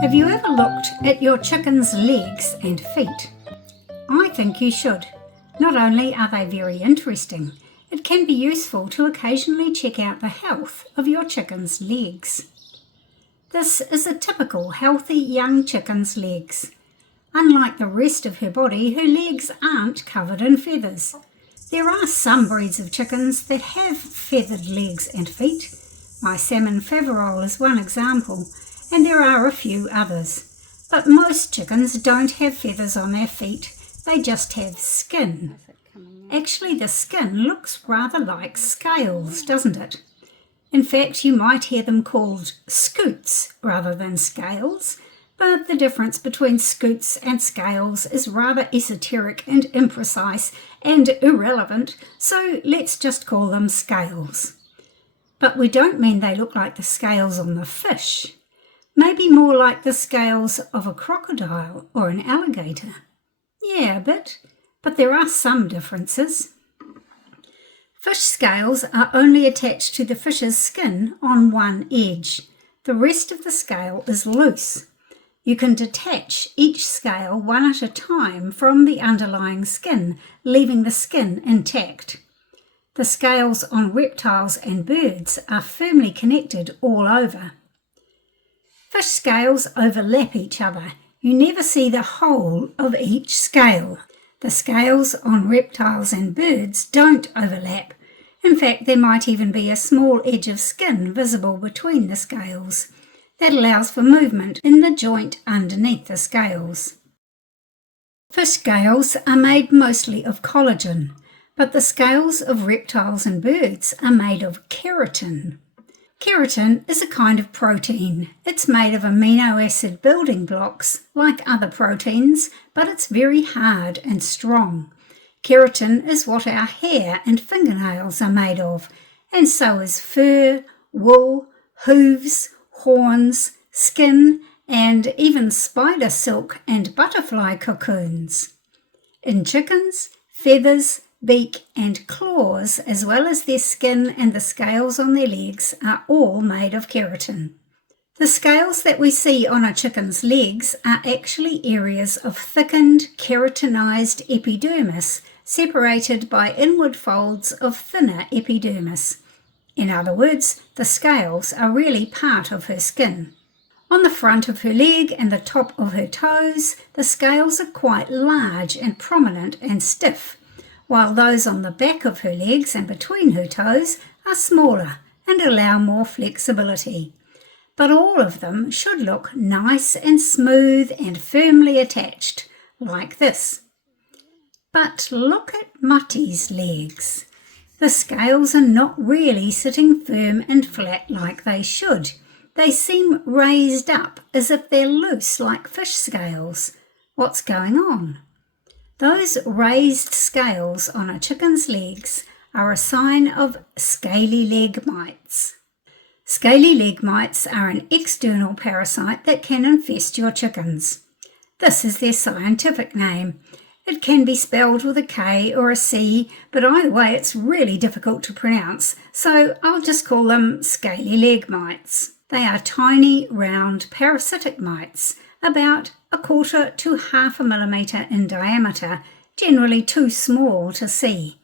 Have you ever looked at your chicken's legs and feet? I think you should. Not only are they very interesting, it can be useful to occasionally check out the health of your chicken's legs. This is a typical healthy young chicken's legs. Unlike the rest of her body, her legs aren't covered in feathers. There are some breeds of chickens that have feathered legs and feet. My salmon faverolles is one example, and there are a few others. But most chickens don't have feathers on their feet, they just have skin. Actually, the skin looks rather like scales, doesn't it? In fact, you might hear them called scoots rather than scales, but the difference between scoots and scales is rather esoteric and imprecise and irrelevant, so let's just call them scales. But we don't mean they look like the scales on the fish. Maybe more like the scales of a crocodile or an alligator. Yeah, a bit, but there are some differences. Fish scales are only attached to the fish's skin on one edge. The rest of the scale is loose. You can detach each scale one at a time from the underlying skin, leaving the skin intact. The scales on reptiles and birds are firmly connected all over. Fish scales overlap each other. You never see the whole of each scale. The scales on reptiles and birds don't overlap. In fact, there might even be a small edge of skin visible between the scales. That allows for movement in the joint underneath the scales. Fish scales are made mostly of collagen, but the scales of reptiles and birds are made of keratin. Keratin is a kind of protein. It's made of amino acid building blocks like other proteins, but it's very hard and strong. Keratin is what our hair and fingernails are made of, and so is fur, wool, hooves, horns, skin, and even spider silk and butterfly cocoons. In chickens, feathers, beak and claws, as well as their skin and the scales on their legs, are all made of keratin. The scales that we see on a chicken's legs are actually areas of thickened, keratinized epidermis separated by inward folds of thinner epidermis. In other words, the scales are really part of her skin. On the front of her leg and the top of her toes, the scales are quite large and prominent and stiff, while those on the back of her legs and between her toes are smaller and allow more flexibility. But all of them should look nice and smooth and firmly attached, like this. But look at Muttie's legs. The scales are not really sitting firm and flat like they should. They seem raised up as if they're loose like fish scales. What's going on? Those raised scales on a chicken's legs are a sign of scaly leg mites. Scaly leg mites are an external parasite that can infest your chickens. This is their scientific name. It can be spelled with a K or a C, but either way it's really difficult to pronounce, so I'll just call them scaly leg mites. They are tiny, round, parasitic mites, about 1/4 to 1/2 millimetre in diameter, generally too small to see.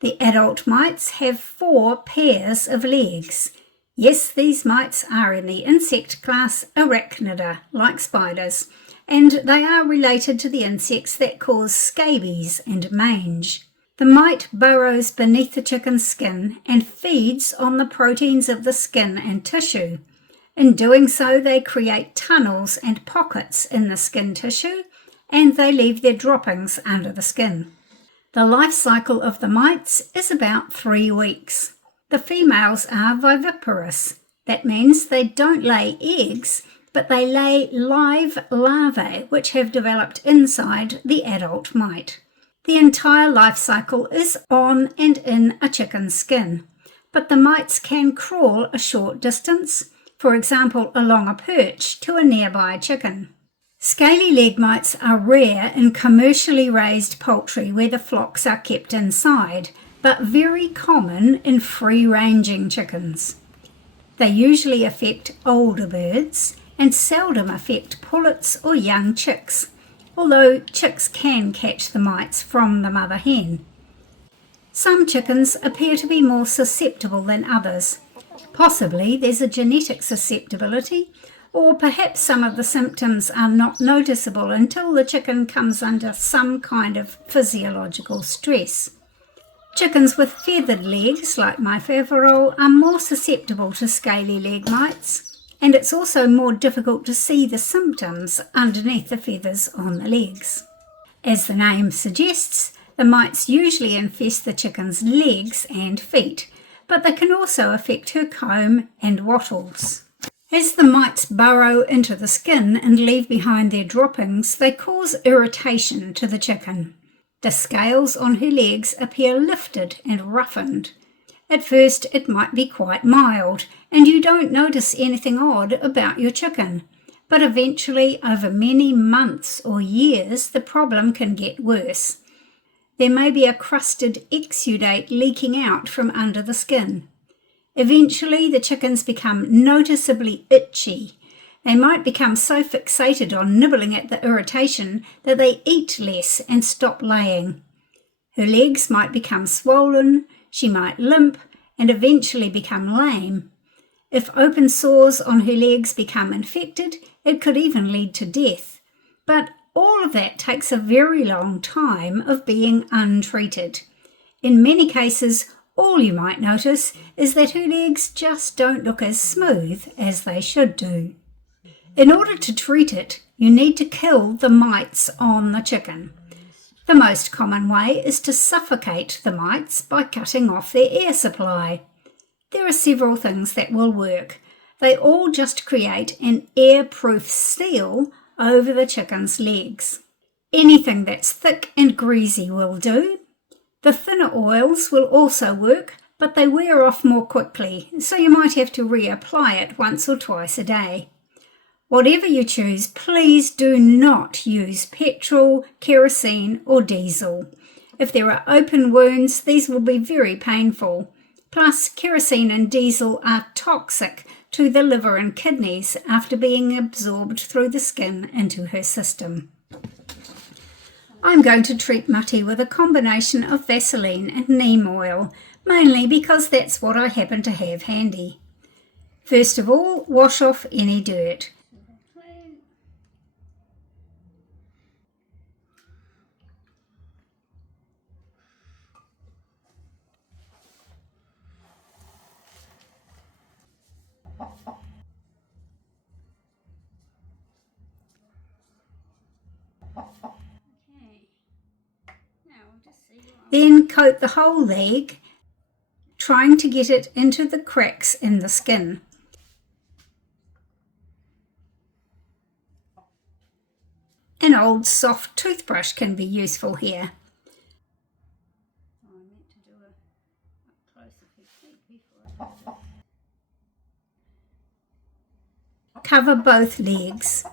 The adult mites have 4 pairs of legs. Yes, these mites are in the insect class Arachnida, like spiders, and they are related to the insects that cause scabies and mange. The mite burrows beneath the chicken's skin and feeds on the proteins of the skin and tissue. In doing so, they create tunnels and pockets in the skin tissue, and they leave their droppings under the skin. The life cycle of the mites is about 3 weeks. The females are viviparous. That means they don't lay eggs, but they lay live larvae which have developed inside the adult mite. The entire life cycle is on and in a chicken's skin, but the mites can crawl a short distance, for example along a perch to a nearby chicken. Scaly leg mites are rare in commercially raised poultry where the flocks are kept inside, but very common in free-ranging chickens. They usually affect older birds, and seldom affect pullets or young chicks, although chicks can catch the mites from the mother hen. Some chickens appear to be more susceptible than others. Possibly there's a genetic susceptibility, or perhaps some of the symptoms are not noticeable until the chicken comes under some kind of physiological stress. Chickens with feathered legs, like my Faverolles, are more susceptible to scaly leg mites, and it's also more difficult to see the symptoms underneath the feathers on the legs. As the name suggests, the mites usually infest the chicken's legs and feet, but they can also affect her comb and wattles. As the mites burrow into the skin and leave behind their droppings, they cause irritation to the chicken. The scales on her legs appear lifted and roughened. At first it might be quite mild, and you don't notice anything odd about your chicken, but eventually, over many months or years, the problem can get worse. There may be a crusted exudate leaking out from under the skin. Eventually, the chickens become noticeably itchy. They might become so fixated on nibbling at the irritation that they eat less and stop laying. Her legs might become swollen, she might limp, and eventually become lame. If open sores on her legs become infected, it could even lead to death. But all of that takes a very long time of being untreated. In many cases, all you might notice is that her legs just don't look as smooth as they should do. In order to treat it, you need to kill the mites on the chicken. The most common way is to suffocate the mites by cutting off their air supply. There are several things that will work. They all just create an air-proof seal over the chicken's legs. Anything that's thick and greasy will do. The thinner oils will also work, but they wear off more quickly, so you might have to reapply it once or twice a day. Whatever you choose, please do not use petrol, kerosene or diesel. If there are open wounds, these will be very painful. Plus, kerosene and diesel are toxic to the liver and kidneys after being absorbed through the skin into her system. I'm going to treat Mutti with a combination of Vaseline and neem oil, mainly because that's what I happen to have handy. First of all, wash off any dirt. Then coat the whole leg, trying to get it into the cracks in the skin. An old soft toothbrush can be useful here. Cover both legs.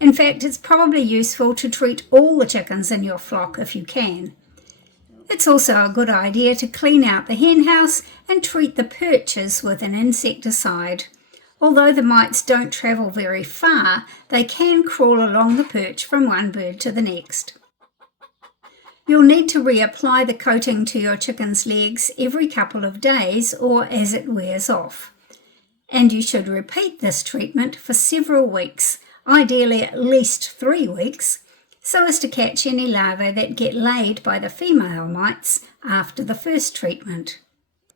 In fact, it's probably useful to treat all the chickens in your flock if you can. It's also a good idea to clean out the hen house and treat the perches with an insecticide. Although the mites don't travel very far, they can crawl along the perch from one bird to the next. You'll need to reapply the coating to your chicken's legs every couple of days or as it wears off. And you should repeat this treatment for several weeks, ideally at least 3 weeks, so as to catch any larvae that get laid by the female mites after the first treatment.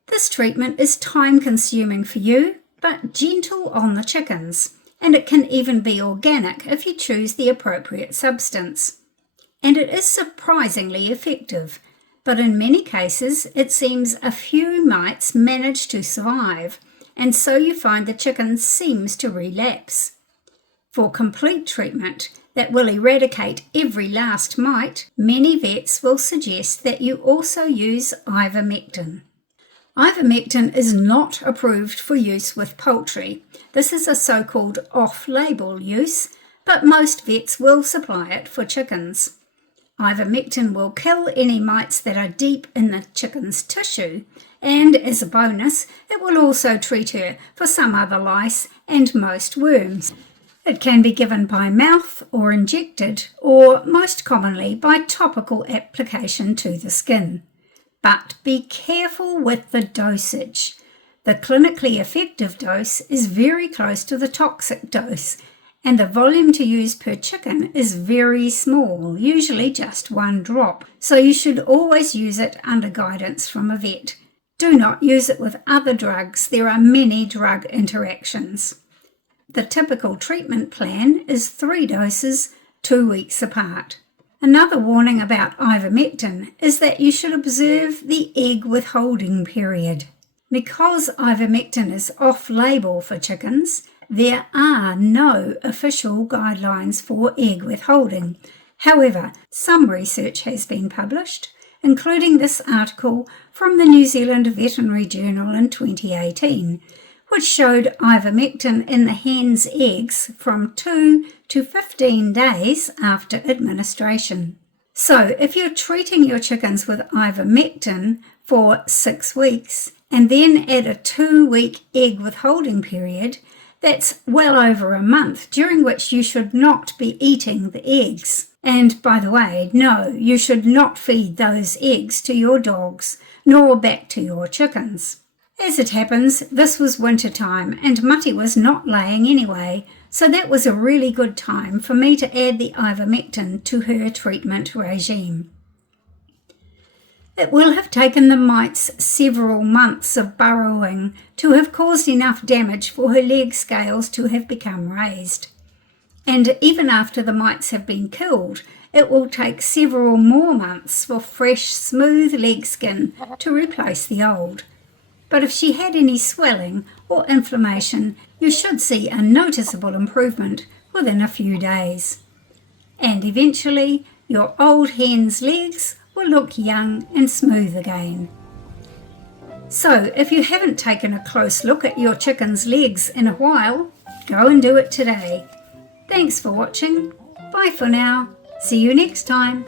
This treatment is time-consuming for you, but gentle on the chickens, and it can even be organic if you choose the appropriate substance. And it is surprisingly effective, but in many cases it seems a few mites manage to survive, and so you find the chicken seems to relapse. For complete treatment that will eradicate every last mite, many vets will suggest that you also use ivermectin. Ivermectin is not approved for use with poultry. This is a so-called off-label use, but most vets will supply it for chickens. Ivermectin will kill any mites that are deep in the chicken's tissue, and as a bonus, it will also treat her for some other lice and most worms. It can be given by mouth or injected, or most commonly by topical application to the skin. But be careful with the dosage. The clinically effective dose is very close to the toxic dose, and the volume to use per chicken is very small, usually just 1 drop, so you should always use it under guidance from a vet. Do not use it with other drugs. There are many drug interactions. The typical treatment plan is 3 doses, 2 weeks apart. Another warning about ivermectin is that you should observe the egg withholding period. Because ivermectin is off-label for chickens, there are no official guidelines for egg withholding. However, some research has been published, including this article from the New Zealand Veterinary Journal in 2018, which showed ivermectin in the hen's eggs from 2 to 15 days after administration. So if you're treating your chickens with ivermectin for 6 weeks and then add a 2-week egg withholding period, that's well over a month, during which you should not be eating the eggs. And by the way, no, you should not feed those eggs to your dogs, nor back to your chickens. As it happens, this was winter time and Mutty was not laying anyway, so that was a really good time for me to add the ivermectin to her treatment regime. It will have taken the mites several months of burrowing to have caused enough damage for her leg scales to have become raised. And even after the mites have been killed, it will take several more months for fresh, smooth leg skin to replace the old. But if she had any swelling or inflammation, you should see a noticeable improvement within a few days. And eventually, your old hen's legs will look young and smooth again. So, if you haven't taken a close look at your chicken's legs in a while, go and do it today. Thanks for watching. Bye for now. See you next time.